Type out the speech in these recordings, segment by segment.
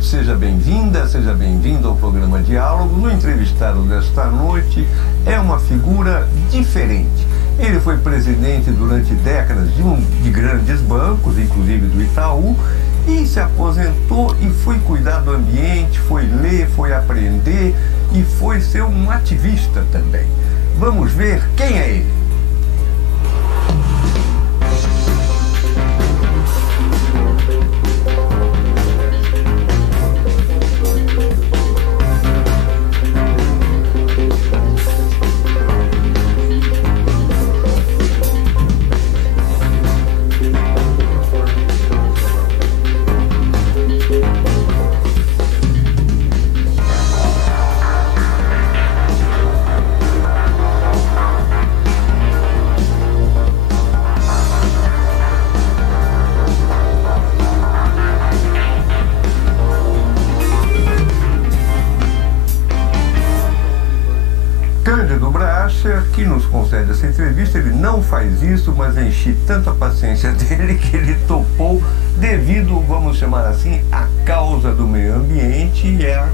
noite, seja bem-vinda, seja bem-vindo ao programa Diálogo. O entrevistado desta noite é uma figura diferente. Ele foi presidente durante décadas de grandes bancos, inclusive do Itaú, e se aposentou e foi cuidar do ambiente, foi ler, foi aprender e foi ser um ativista também. Vamos ver quem é ele. Que nos concede essa entrevista, ele não faz isso, mas enchi tanta paciência dele que ele topou devido, vamos chamar assim, à causa do meio ambiente. E é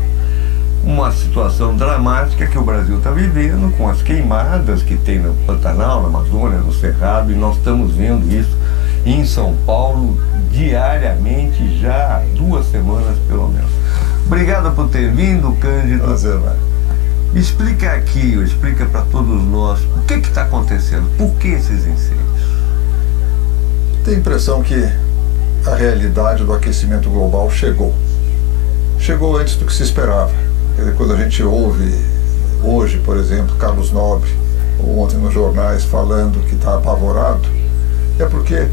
uma situação dramática que o Brasil está vivendo com as queimadas que tem no Pantanal, na Amazônia, no Cerrado, e nós estamos vendo isso em São Paulo diariamente já há 2 semanas pelo menos. Obrigado por ter vindo, Cândido. Prazer, vai. Explica aqui, explica para todos nós o que está acontecendo, por que esses incêndios? Tenho a impressão que a realidade do aquecimento global chegou antes do que se esperava. Quando a gente ouve hoje, por exemplo, Carlos Nobre, ou ontem nos jornais, falando que está apavorado, é porque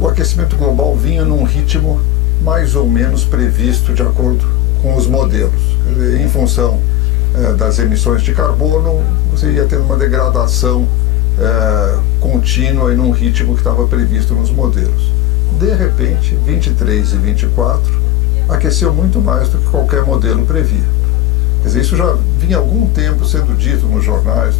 o aquecimento global vinha num ritmo mais ou menos previsto de acordo com os modelos. Em função das emissões de carbono, você ia tendo uma degradação contínua e num ritmo que estava previsto nos modelos. De repente, 23 e 24 aqueceu muito mais do que qualquer modelo previa. Quer dizer, isso já vinha há algum tempo sendo dito nos jornais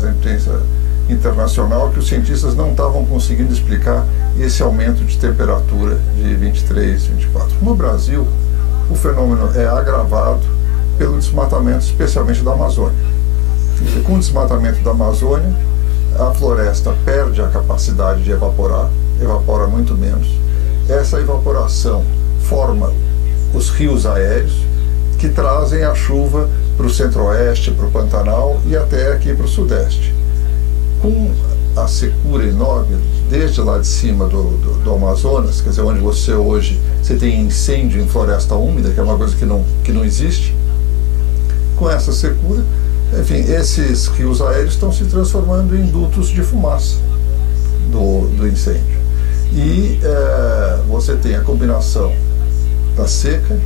da imprensa internacional, que os cientistas não estavam conseguindo explicar esse aumento de temperatura de 23 e 24. No Brasil, o fenômeno é agravado pelo desmatamento, especialmente da Amazônia. Com o desmatamento da Amazônia, a floresta perde a capacidade de evaporar, evapora muito menos. Essa evaporação forma os rios aéreos, que trazem a chuva para o centro-oeste, para o Pantanal e até aqui para o sudeste. Com a secura enorme, desde lá de cima do Amazonas, quer dizer, onde você hoje tem incêndio em floresta úmida, que é uma coisa que não existe. Com essa secura, enfim, esses rios aéreos estão se transformando em dutos de fumaça do incêndio. E você tem a combinação da seca,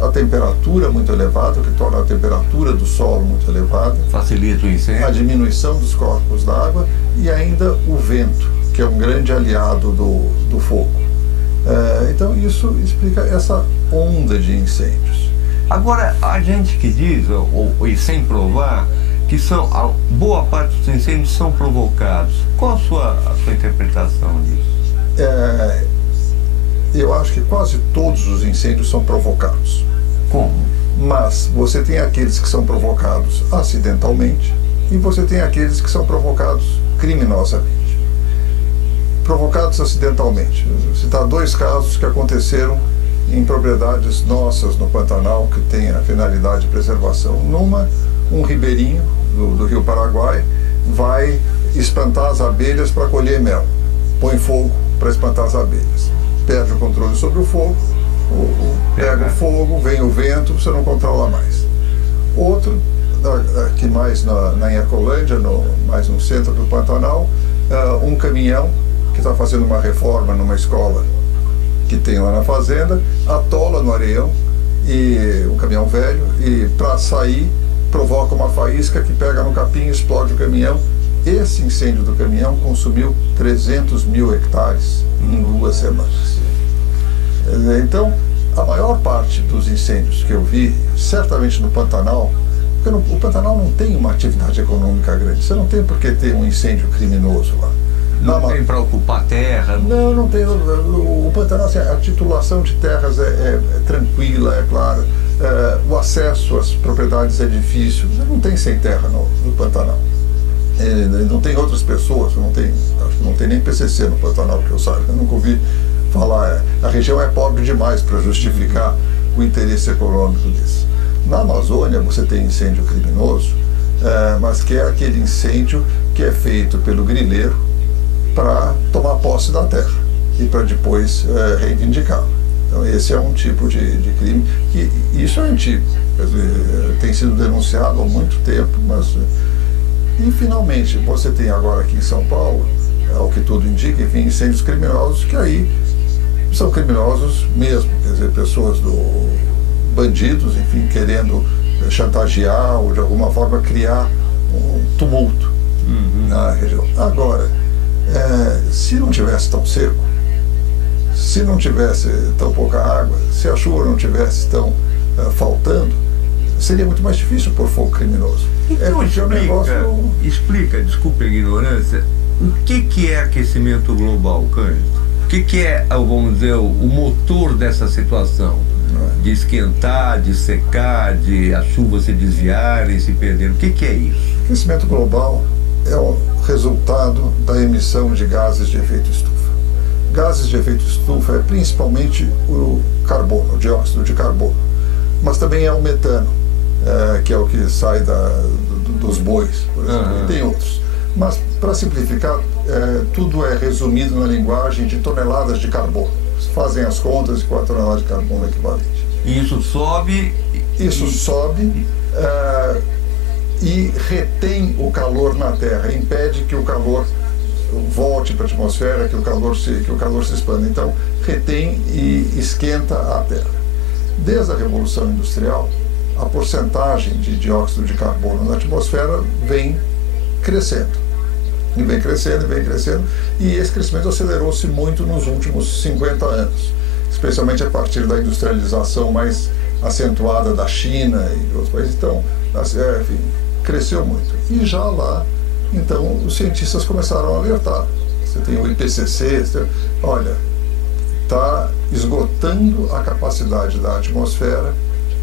a temperatura muito elevada, o que torna a temperatura do solo muito elevada, facilita o incêndio, a diminuição dos corpos d'água e ainda o vento, que é um grande aliado do fogo. Então isso explica essa onda de incêndios. Agora, a gente que diz, e sem provar, que a boa parte dos incêndios são provocados. Qual a sua interpretação disso? Eu acho que quase todos os incêndios são provocados. Como? Mas você tem aqueles que são provocados acidentalmente e você tem aqueles que são provocados criminosamente. Provocados acidentalmente. Vou citar 2 casos que aconteceram em propriedades nossas no Pantanal, que tem a finalidade de preservação. Numa, um ribeirinho do Rio Paraguai vai espantar as abelhas para colher mel. Põe fogo para espantar as abelhas. Perde o controle sobre o fogo, pega o fogo, vem o vento, você não controla mais. Outro, aqui mais na Ecolândia, mais no centro do Pantanal, um caminhão que está fazendo uma reforma numa escola que tem lá na fazenda, atola no areião, e um caminhão velho, e para sair provoca uma faísca que pega no capim e explode o caminhão. Esse incêndio do caminhão consumiu 300 mil hectares em 2 semanas. Então, a maior parte dos incêndios que eu vi, certamente no Pantanal, porque o Pantanal não tem uma atividade econômica grande, você não tem por que ter um incêndio criminoso lá. Não tem para ocupar terra? Não tem. O Pantanal, assim, a titulação de terras é tranquila, é clara. O acesso às propriedades é difícil. Não tem sem terra no Pantanal. Não tem outras pessoas, acho que não tem nem PCC no Pantanal, que eu saiba. Eu nunca ouvi falar. A região é pobre demais para justificar o interesse econômico desse. Na Amazônia você tem incêndio criminoso, mas que é aquele incêndio que é feito pelo grileiro para tomar posse da terra e para depois reivindicá-la. Então esse é um tipo de crime que isso é antigo, quer dizer, tem sido denunciado há muito tempo, mas e finalmente você tem agora aqui em São Paulo, ao que tudo indica, enfim, incêndios criminosos que aí são criminosos mesmo, quer dizer, pessoas bandidos, enfim, querendo chantagear ou de alguma forma criar um tumulto na região. Agora, se não tivesse tão seco, se não tivesse tão pouca água, se a chuva não tivesse tão faltando, seria muito mais difícil pôr fogo criminoso. Então explica, desculpa a ignorância, o que é aquecimento global, Cândido? O que é, vamos dizer, o motor dessa situação? De esquentar, de secar, de as chuvas se desviarem, se perderem. O que é isso? O aquecimento global é o resultado da emissão de gases de efeito estufa. Gases de efeito estufa é principalmente o carbono, o dióxido de carbono, mas também é o metano, que é o que sai dos bois, por exemplo, e tem outros. Mas, para simplificar, tudo é resumido na linguagem de toneladas de carbono. Fazem as contas de 4 toneladas de carbono equivalente. E isso sobe? Isso sobe e retém o calor na Terra, impede que o calor volte para a atmosfera, que o calor se expanda. Então, retém e esquenta a Terra. Desde a Revolução Industrial, a porcentagem de dióxido de carbono na atmosfera vem crescendo. E vem crescendo, e vem crescendo, e esse crescimento acelerou-se muito nos últimos 50 anos, especialmente a partir da industrialização mais acentuada da China e de outros países. Então, enfim, cresceu muito. E já lá, então, os cientistas começaram a alertar. Você tem o IPCC, olha, está esgotando a capacidade da atmosfera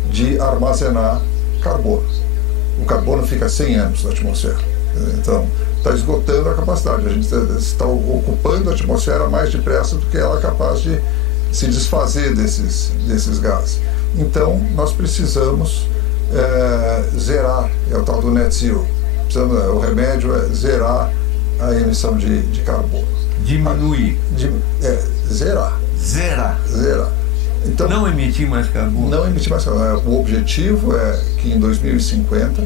de armazenar carbono. O carbono fica 100 anos na atmosfera. Então, está esgotando a capacidade. A gente está ocupando a atmosfera mais depressa do que ela é capaz de se desfazer desses gases. Então, nós precisamos zerar, é o tal do net zero. O remédio é zerar a emissão de carbono. Diminuir. Zerar. Zerar. Então, não emitir mais carbono. Não emitir mais carbono. O objetivo é que em 2050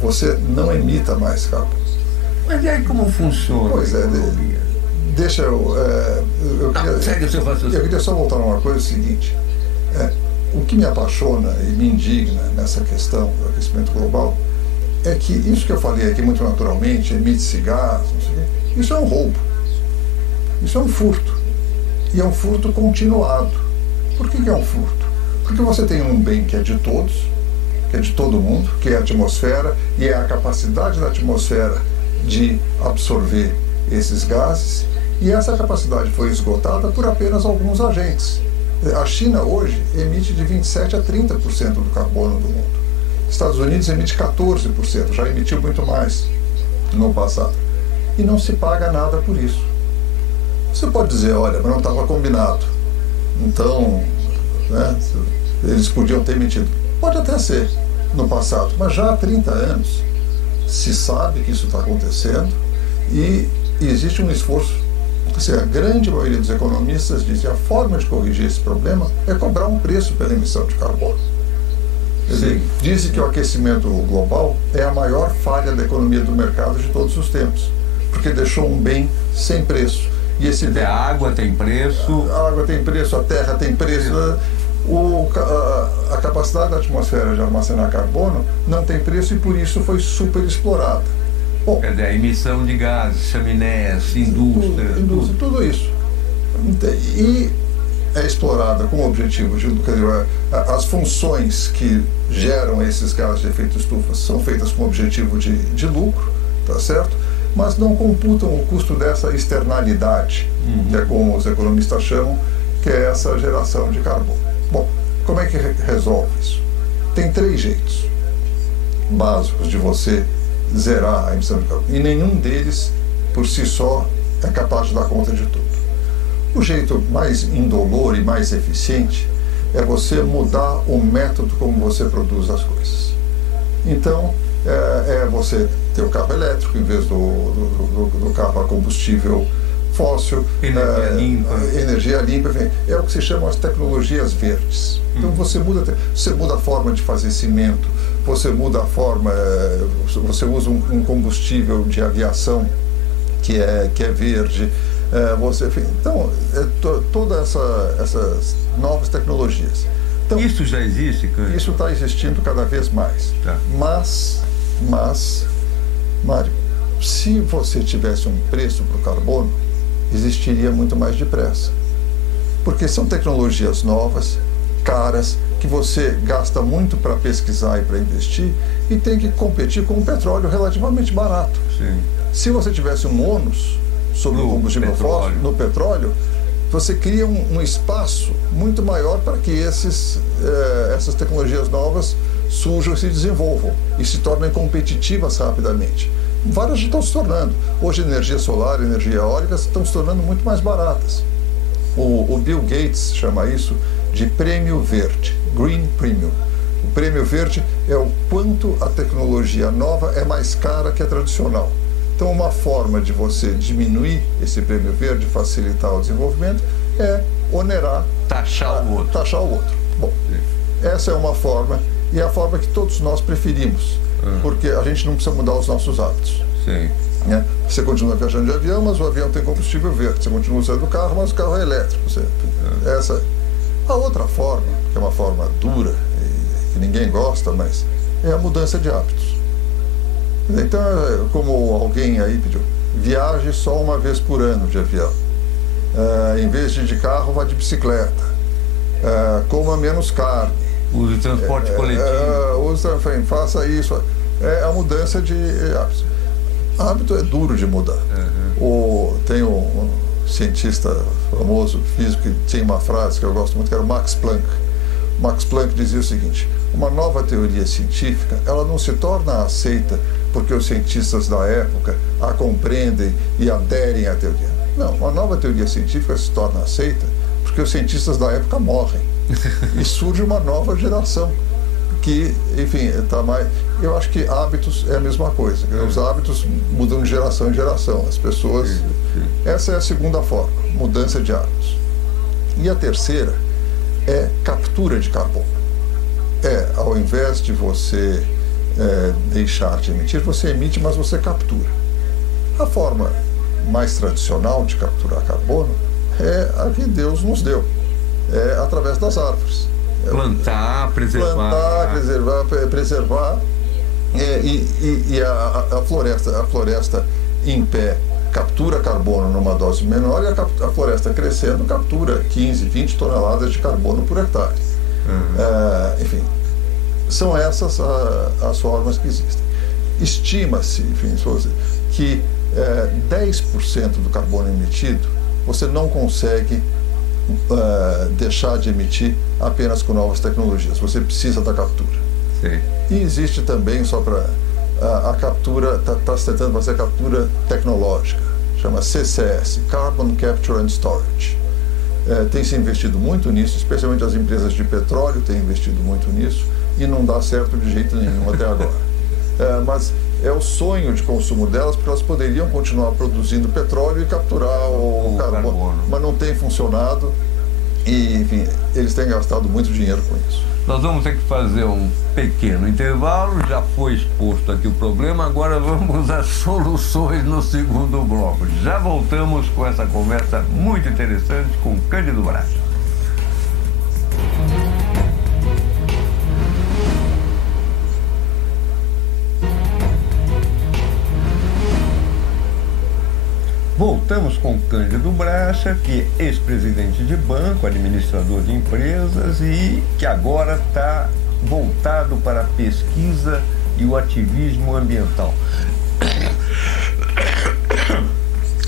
você não emita mais carbono. Mas e aí como funciona? Pois é, deixa eu queria só voltar a uma coisa, o seguinte, o que me apaixona e me indigna nessa questão do aquecimento global é que isso que eu falei aqui muito naturalmente, emite-se gás, não sei o quê, isso é um roubo, isso é um furto, e é um furto continuado. Por que é um furto? Porque você tem um bem que é de todos, que é de todo mundo, que é a atmosfera, e é a capacidade da atmosfera de absorver esses gases, e essa capacidade foi esgotada por apenas alguns agentes. A China hoje emite de 27% a 30% do carbono do mundo. Estados Unidos emite 14%, já emitiu muito mais no passado. E não se paga nada por isso. Você pode dizer, olha, mas não estava combinado. Então, eles podiam ter emitido. Pode até ser no passado, mas já há 30 anos se sabe que isso está acontecendo e existe um esforço. Assim, a grande maioria dos economistas diz que a forma de corrigir esse problema é cobrar um preço pela emissão de carbono. Quer dizer, dizem que o aquecimento global é a maior falha da economia do mercado de todos os tempos, porque deixou um bem sem preço. E esse bem, a água tem preço. A água tem preço, a terra tem preço. A capacidade da atmosfera de armazenar carbono não tem preço e por isso foi super explorada. Bom, quer dizer, a emissão de gases, chaminés, indústria, tudo isso. E é explorada com o objetivo de, quer dizer, as funções que geram esses gases de efeito estufa são feitas com o objetivo de lucro, tá certo? mas não computam o custo dessa externalidade, que é como os economistas chamam, que é essa geração de carbono. Bom, como é que resolve isso? Tem 3 jeitos básicos de você zerar a emissão de carbono, e nenhum deles, por si só, é capaz de dar conta de tudo. O jeito mais indolor e mais eficiente é você mudar o método como você produz as coisas. Então, é você ter o carro elétrico em vez do carro a combustível fóssil, energia limpa, enfim, é o que se chama as tecnologias verdes. Então você muda a forma de fazer cimento, você muda a forma, você usa um combustível de aviação que é verde, enfim, então todas essas novas tecnologias. Então, isso já existe, Cândido? Isso está existindo cada vez mais. Tá. Mas, Mário, se você tivesse um preço para o carbono, existiria muito mais depressa. Porque são tecnologias novas, caras, que você gasta muito para pesquisar e para investir e tem que competir com um petróleo relativamente barato. Sim. Se você tivesse um ônus sobre o combustível fóssil, no petróleo, você cria um espaço muito maior para que essas tecnologias novas surjam e se desenvolvam e se tornem competitivas rapidamente. Várias já estão se tornando. Hoje, energia solar, energia eólica estão se tornando muito mais baratas. O Bill Gates chama isso de prêmio verde, Green Premium. O prêmio verde é o quanto a tecnologia nova é mais cara que a tradicional. Então, uma forma de você diminuir esse prêmio verde, facilitar o desenvolvimento, é onerar, taxar o outro. Bom, essa é uma forma, e é a forma que todos nós preferimos, porque a gente não precisa mudar os nossos hábitos. Sim. Né? Você continua viajando de avião, mas o avião tem combustível verde. Você continua usando o carro, mas o carro é elétrico. A outra forma, que é uma forma dura, que ninguém gosta, mas é a mudança de hábitos. Então, como alguém aí pediu, viaje só uma vez por ano de avião. Em vez de carro, vá de bicicleta. Coma menos carne. Use transporte coletivo. Faça isso. É a mudança de hábitos. Hábito é duro de mudar. Tem um cientista famoso, físico, que tinha uma frase que eu gosto muito, que era o Max Planck. Max Planck dizia o seguinte: uma nova teoria científica, ela não se torna aceita porque os cientistas da época a compreendem e aderem à teoria. Não, uma nova teoria científica se torna aceita porque os cientistas da época morrem e surge uma nova geração que, enfim, está mais... Eu acho que hábitos é a mesma coisa. Os hábitos mudam de geração em geração. As pessoas... Essa é a segunda forma, mudança de hábitos. E a terceira é captura de carbono. Ao invés de você deixar de emitir, você emite, mas você captura. A forma mais tradicional de capturar carbono é a que Deus nos deu. Através das árvores. Plantar, preservar. Preservar. E a floresta em pé captura carbono numa dose menor, e a floresta crescendo captura 15, 20 toneladas de carbono por hectare. Enfim, são essas as formas que existem. Estima-se, enfim, que 10% do carbono emitido você não consegue deixar de emitir apenas com novas tecnologias. Você precisa da captura. Sim. E existe também, só para a captura, está se tentando fazer a captura tecnológica, chama CCS, Carbon Capture and Storage. Tem se investido muito nisso, especialmente as empresas de petróleo têm investido muito nisso, e não dá certo de jeito nenhum até agora. Mas é o sonho de consumo delas, porque elas poderiam continuar produzindo petróleo e capturar o carbono, mas não tem funcionado, e, enfim, eles têm gastado muito dinheiro com isso. Nós vamos ter que fazer um pequeno intervalo, já foi exposto aqui o problema, agora vamos às soluções no segundo bloco. Já voltamos com essa conversa muito interessante com Cândido Bracha. Voltamos com Cândido Bracha, que é ex-presidente de banco, administrador de empresas e que agora está voltado para a pesquisa e o ativismo ambiental.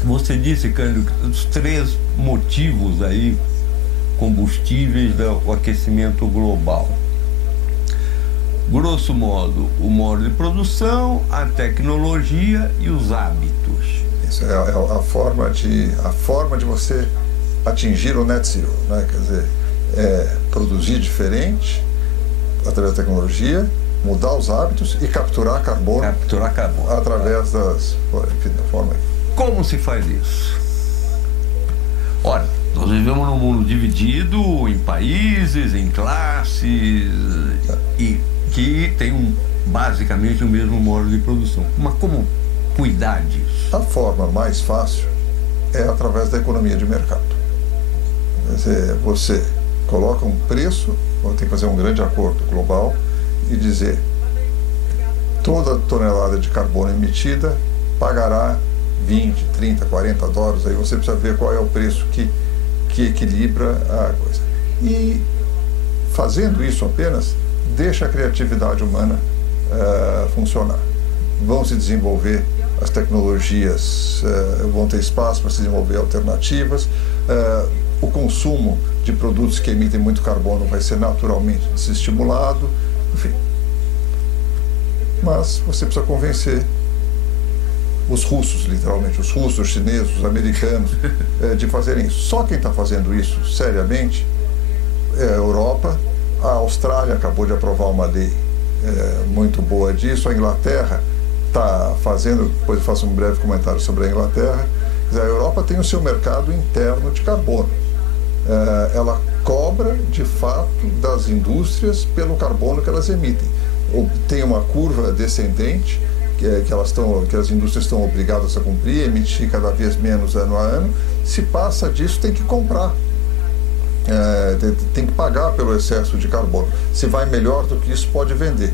Você disse, Cândido, os 3 motivos aí combustíveis do aquecimento global. Grosso modo, o modo de produção, a tecnologia e os hábitos. Isso é a forma de você atingir o net zero, né? Quer dizer, produzir diferente através da tecnologia, mudar os hábitos e capturar carbono. Capturar carbono. Através da forma. Como se faz isso? Ora, nós vivemos num mundo dividido em países, em classes, e que tem basicamente o mesmo modo de produção. Mas como cuidar disso? A forma mais fácil é através da economia de mercado. Quer dizer, você coloca um preço, tem que fazer um grande acordo global e dizer: toda tonelada de carbono emitida pagará 20, 30, 40 dólares, aí você precisa ver qual é o preço que equilibra a coisa. E fazendo isso apenas, deixa a criatividade humana funcionar. Vão se desenvolver as tecnologias, vão ter espaço para se desenvolver alternativas, o consumo de produtos que emitem muito carbono vai ser naturalmente desestimulado, enfim. Mas você precisa convencer os russos, literalmente, os russos, os chineses, os americanos, de fazerem isso. Só quem está fazendo isso seriamente é a Europa. A Austrália acabou de aprovar uma lei muito boa disso. A Inglaterra está fazendo, depois eu faço um breve comentário sobre a Inglaterra. A Europa tem o seu mercado interno de carbono. Ela cobra, de fato, das indústrias pelo carbono que elas emitem. Tem uma curva descendente que as indústrias estão obrigadas a cumprir, emitir cada vez menos ano a ano. Se passa disso, tem que comprar. Tem que pagar pelo excesso de carbono. Se vai melhor do que isso, pode vender.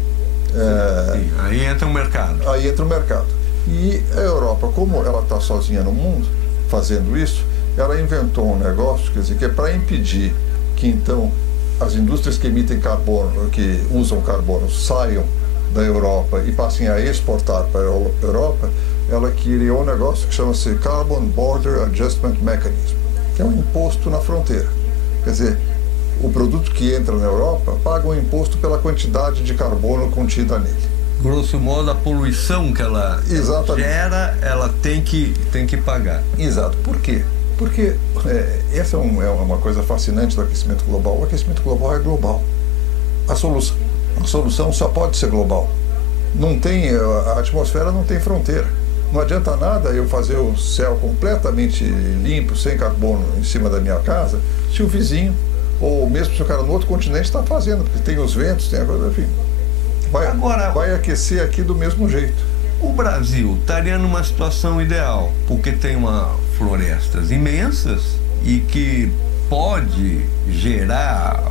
Sim, aí entra o mercado. Aí entra o mercado. E a Europa, como ela está sozinha no mundo fazendo isso, ela inventou um negócio, quer dizer, que é para impedir que então as indústrias que emitem carbono, que usam carbono, saiam da Europa e passem a exportar para a Europa. Ela criou um negócio que chama-se Carbon Border Adjustment Mechanism, que é um imposto na fronteira. Quer dizer, o produto que entra na Europa paga um imposto pela quantidade de carbono contida nele. Grosso modo, a poluição que ela gera, ela tem que pagar. Exato. Por quê? Porque essa é uma coisa fascinante do aquecimento global. O aquecimento global é global. A solução só pode ser global. A atmosfera não tem fronteira. Não adianta nada eu fazer o céu completamente limpo, sem carbono, em cima da minha casa, se o vizinho, ou mesmo se o cara no outro continente está fazendo, porque tem os ventos, tem a coisa, enfim. Vai aquecer aqui do mesmo jeito. O Brasil estaria numa situação ideal, porque tem florestas imensas e que pode gerar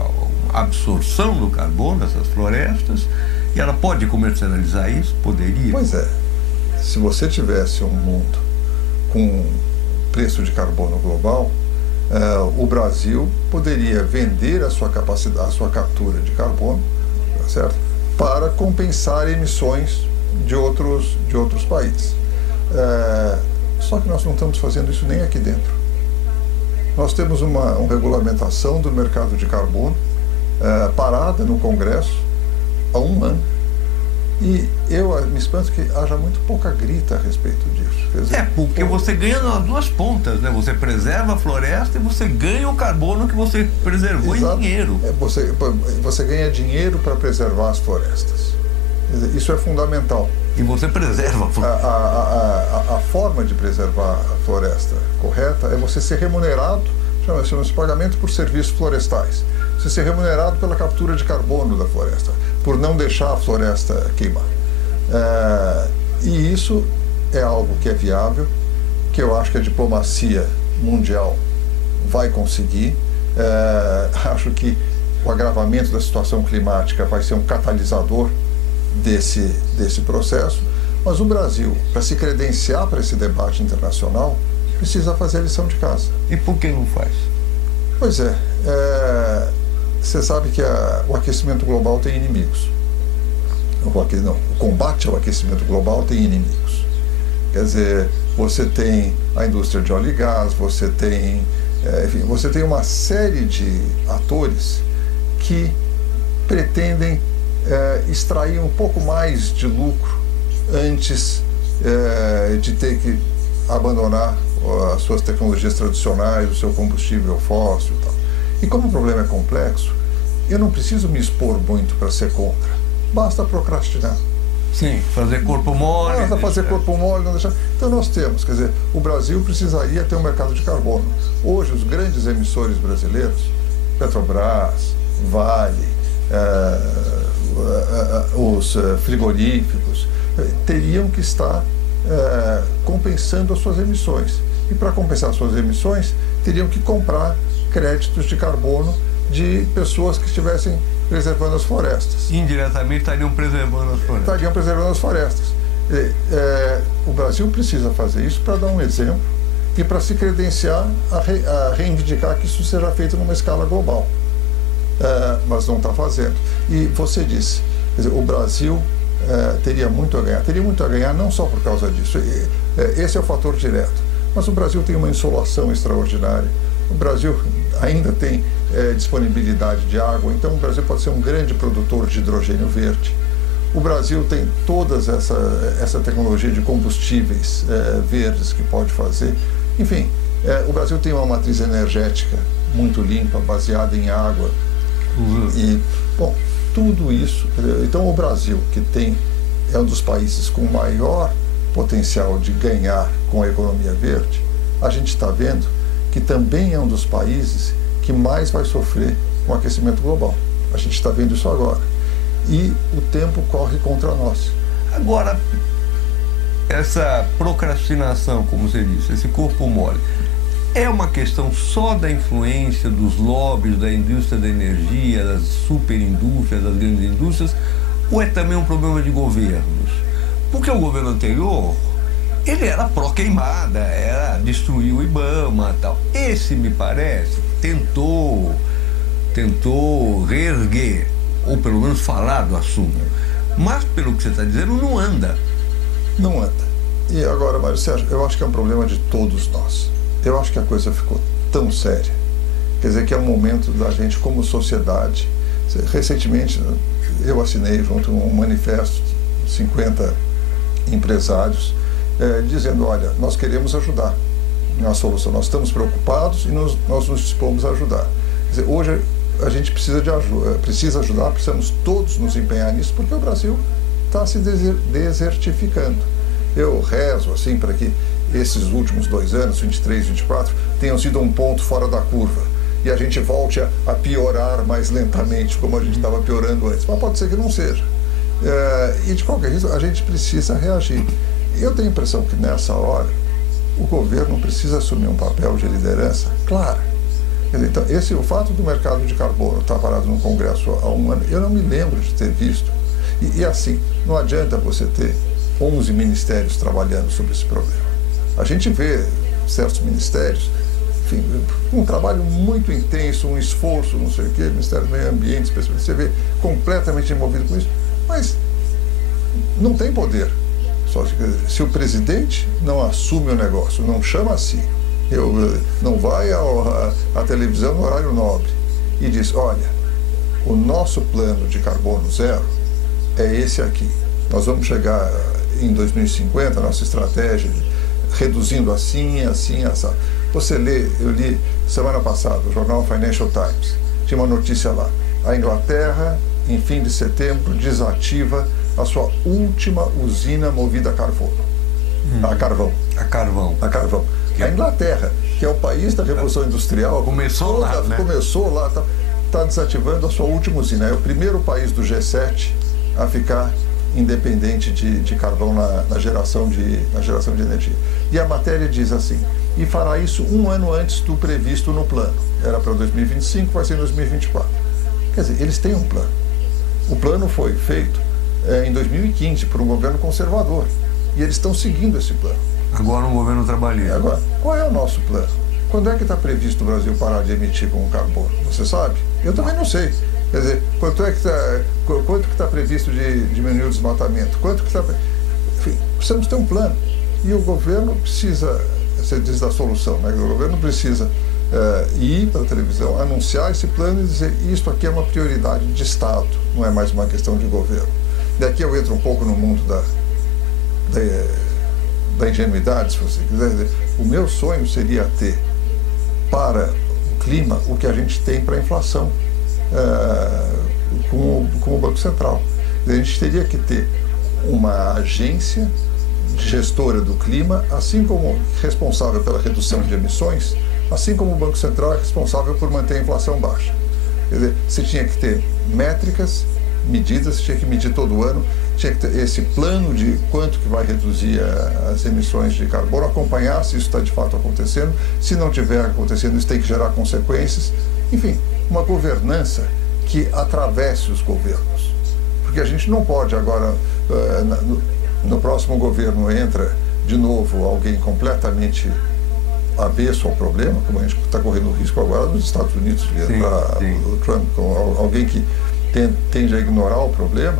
absorção do carbono dessas florestas, e ela pode comercializar isso? Poderia? Pois é. Se você tivesse um mundo com preço de carbono global, o Brasil poderia vender a sua capacidade, a sua captura de carbono, certo? Para compensar emissões de outros países. Só que nós não estamos fazendo isso nem aqui dentro. Nós temos uma regulamentação do mercado de carbono parada no Congresso há 1 ano. E eu me espanto que haja muito pouca grita a respeito disso. Quer dizer, porque você ganha nas duas pontas, né? Você preserva a floresta e você ganha o carbono que você preservou. Exato. Em dinheiro. Você ganha dinheiro para preservar as florestas. Quer dizer, isso é fundamental. E você preserva a floresta. A forma de preservar a floresta correta é você ser remunerado, chama-se pagamento por serviços florestais. Você ser remunerado pela captura de carbono da floresta, por não deixar a floresta queimar. E isso é algo que é viável, que eu acho que a diplomacia mundial vai conseguir. Acho que o agravamento da situação climática vai ser um catalisador desse processo, mas o Brasil, para se credenciar para esse debate internacional, precisa fazer a lição de casa. E por que não faz? Pois você sabe que o aquecimento global tem inimigos. O combate ao aquecimento global tem inimigos. Quer dizer, você tem a indústria de óleo e gás, você tem, enfim, você tem uma série de atores que pretendem extrair um pouco mais de lucro antes de ter que abandonar as suas tecnologias tradicionais, o seu combustível fóssil e tal. E como o problema é complexo, eu não preciso me expor muito para ser contra. Basta procrastinar. Sim, fazer corpo mole. Basta fazer corpo mole, não deixar. Então nós temos, quer dizer, o Brasil precisaria ter um mercado de carbono. Hoje os grandes emissores brasileiros, Petrobras, Vale, os frigoríficos, teriam que estar compensando as suas emissões. E para compensar as suas emissões, teriam que comprar créditos de carbono de pessoas que estivessem preservando as florestas. Indiretamente estariam preservando as florestas. Estariam preservando as florestas. O Brasil precisa fazer isso para dar um exemplo e para se credenciar a reivindicar que isso seja feito numa escala global. Mas não está fazendo. E você disse, quer dizer, o Brasil teria muito a ganhar. Teria muito a ganhar não só por causa disso. Esse é o fator direto. Mas o Brasil tem uma insolação extraordinária. O Brasil ainda tem disponibilidade de água, então o Brasil pode ser um grande produtor de hidrogênio verde. O Brasil tem toda essa tecnologia de combustíveis verdes que pode fazer. Enfim, o Brasil tem uma matriz energética muito limpa, baseada em água. E, bom, tudo isso. Então o Brasil, que é um dos países com maior potencial de ganhar com a economia verde, a gente está vendo que também é um dos países que mais vai sofrer com o aquecimento global. A gente está vendo isso agora. E o tempo corre contra nós. Agora, essa procrastinação, como você disse, esse corpo mole, é uma questão só da influência dos lobbies, da indústria da energia, das superindústrias, das grandes indústrias, ou é também um problema de governos? Porque o governo anterior, ele era pró-queimada, era destruir o IBAMA e tal. Esse, me parece, tentou reerguer, ou pelo menos falar do assunto. Mas, pelo que você está dizendo, não anda. Não anda. E agora, Mário Sérgio, eu acho que é um problema de todos nós. Eu acho que a coisa ficou tão séria. Quer dizer, que é um momento da gente, como sociedade. Recentemente, eu assinei junto um manifesto de 50 empresários, dizendo, olha, nós queremos ajudar na solução, nós estamos preocupados e nós nos dispomos a ajudar. Quer dizer, hoje a gente precisa ajudar, precisamos todos nos empenhar nisso, porque o Brasil está se desertificando. Eu rezo assim para que esses últimos 2 anos, 23, 24, tenham sido um ponto fora da curva e a gente volte a piorar mais lentamente, como a gente estava piorando antes. Mas pode ser que não seja. E de qualquer jeito, a gente precisa reagir. Eu tenho a impressão que nessa hora o governo precisa assumir um papel de liderança claro. Quer dizer, então, o fato do mercado de carbono estar parado no Congresso há um ano, eu não me lembro de ter visto. E assim, não adianta você ter 11 ministérios trabalhando sobre esse problema. A gente vê certos ministérios, enfim, um trabalho muito intenso, um esforço, não sei o quê, Ministério do Meio Ambiente, especialmente, você vê completamente envolvido com isso, mas não tem poder. Só se o presidente não assume o negócio, não chama assim, não vai à televisão no horário nobre e diz, olha, o nosso plano de carbono zero é esse aqui. Nós vamos chegar em 2050, a nossa estratégia, reduzindo assim, assado. Você eu li semana passada, o jornal Financial Times, tinha uma notícia lá. A Inglaterra, em fim de setembro, desativa a sua última usina movida a carvão. A carvão. A Inglaterra, que é o país da Revolução Industrial, começou lá, está desativando a sua última usina. É o primeiro país do G7 a ficar independente de carvão na geração de energia. E a matéria diz assim, e fará isso 1 ano antes do previsto no plano. Era para 2025, vai ser em 2024. Quer dizer, eles têm um plano. O plano foi feito em 2015 por um governo conservador. E eles estão seguindo esse plano. Agora um governo trabalhista. Agora, qual é o nosso plano? Quando é que está previsto o Brasil parar de emitir como carbono? Você sabe? Eu também não sei. Quer dizer, quanto que está previsto de diminuir o desmatamento? Quanto que está... Enfim, precisamos ter um plano. E o governo precisa, você diz da solução, né? O governo precisa ir para a televisão, anunciar esse plano e dizer: isto aqui é uma prioridade de Estado, não é mais uma questão de governo. Daqui eu entro um pouco no mundo da ingenuidade, se você quiser dizer. O meu sonho seria ter para o clima o que a gente tem para a inflação com o Banco Central. A gente teria que ter uma agência gestora do clima, assim como responsável pela redução de emissões, assim como o Banco Central é responsável por manter a inflação baixa. Quer dizer, você tinha que ter métricas, medidas, você tinha que medir todo ano, tinha que ter esse plano de quanto que vai reduzir as emissões de carbono, acompanhar se isso está de fato acontecendo. Se não estiver acontecendo, isso tem que gerar consequências. Enfim, uma governança que atravesse os governos. Porque a gente não pode agora, no próximo governo entra de novo alguém completamente avesso ao problema, como a gente está correndo risco agora nos Estados Unidos de entrar o Trump, com alguém que tende a ignorar o problema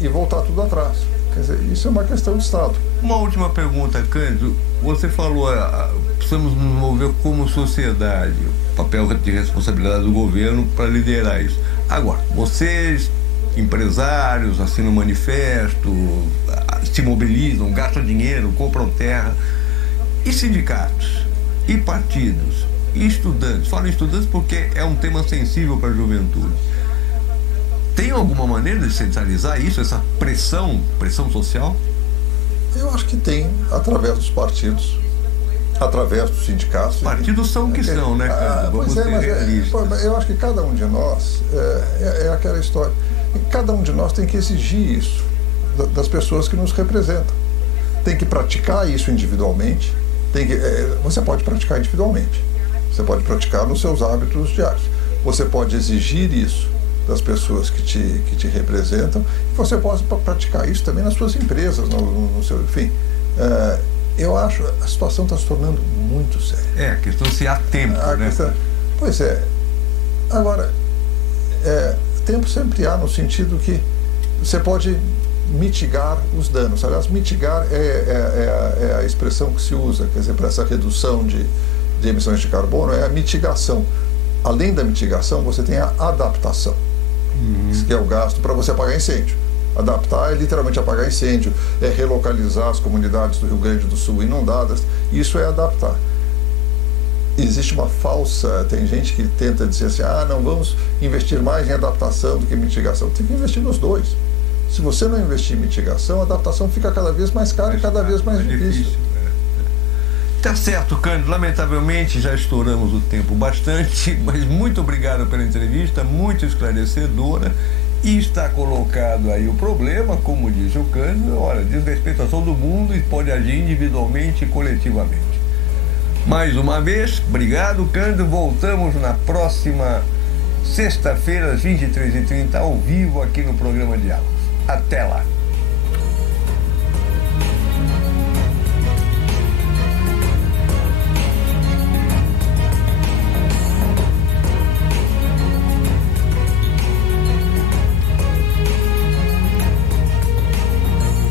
e voltar tudo atrás. Quer dizer, isso é uma questão de Estado. Uma última pergunta, Cândido. Você falou, precisamos nos mover como sociedade, o papel de responsabilidade do governo para liderar isso. Agora, vocês, empresários, assinam um manifesto, se mobilizam, gastam dinheiro, compram terra, e sindicatos, e partidos, e estudantes. Falo em estudantes porque é um tema sensível para a juventude. Tem alguma maneira de centralizar isso, essa pressão social? Eu acho que tem, através dos partidos, através dos sindicatos. Partidos são o que são, né, cara? Vamos ser realistas. Eu acho que cada um de nós, é aquela história, cada um de nós tem que exigir isso das pessoas que nos representam. Tem que praticar isso individualmente. Você pode praticar individualmente, você pode praticar nos seus hábitos diários, você pode exigir isso das pessoas que te representam, e você pode praticar isso também nas suas empresas, no seu, enfim. Eu acho a situação está se tornando muito séria. A questão se há tempo, né? Pois é. Agora, tempo sempre há, no sentido que você pode mitigar os danos. Aliás, mitigar é a expressão que se usa, quer dizer, para essa redução de emissões de carbono, é a mitigação. Além da mitigação, você tem a adaptação, que é o gasto para você apagar incêndio. Adaptar é literalmente apagar incêndio, é relocalizar as comunidades do Rio Grande do Sul inundadas, isso é adaptar. Existe uma falsa, tem gente que tenta dizer assim, não, vamos investir mais em adaptação do que em mitigação. Tem que investir nos dois. Se você não investir em mitigação, a adaptação fica cada vez mais cara e cada vez mais difícil. Tá certo, Cândido. Lamentavelmente já estouramos o tempo bastante, mas muito obrigado pela entrevista, muito esclarecedora. E está colocado aí o problema, como disse o Cândido, olha, diz respeito a todo mundo e pode agir individualmente e coletivamente. Mais uma vez, obrigado, Cândido. Voltamos na próxima sexta-feira, às 23h30, ao vivo aqui no programa Diálogos. Até lá.